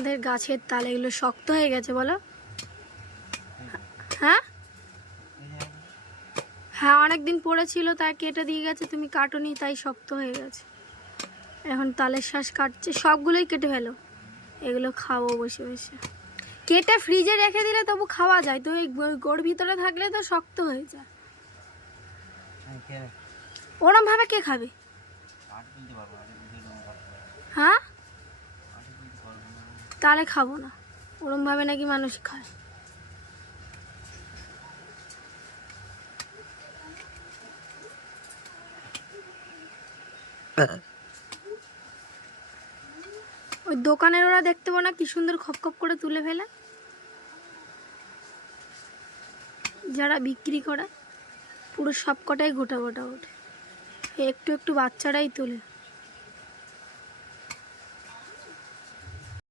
আমাদের গাছের তাল এগুলো শক্ত হয়ে গেছে বলো। হ্যাঁ হ্যাঁ, অনেকদিন পড়েছিল তাই কেটে দিয়ে গেছে, তুমি কাটোনি তাই শক্ত হয়ে গেছে। এখন তালের শ্বাস কাটছে, সবগুলোই কেটে ফেলো, এগুলো খাবো বসে বসে। কেটে ফ্রিজে রেখে দিলে তবু খাওয়া যায়, তো এই গোড় ভিতরে থাকলে তো শক্ত হয়ে যায়। ওরম ভাবে কে খাবে? হ্যাঁ, তাহলে খাবো না, ওরম ভাবে নাকি মানুষ খায়। ওই দোকানের ওরা দেখতে পাও না কি সুন্দর খপ খপ করে তুলে ফেলে, যারা বিক্রি করে পুরো সব কটাই গোটা গোটা ওঠে, একটু একটু বাচ্চারাই তোলে।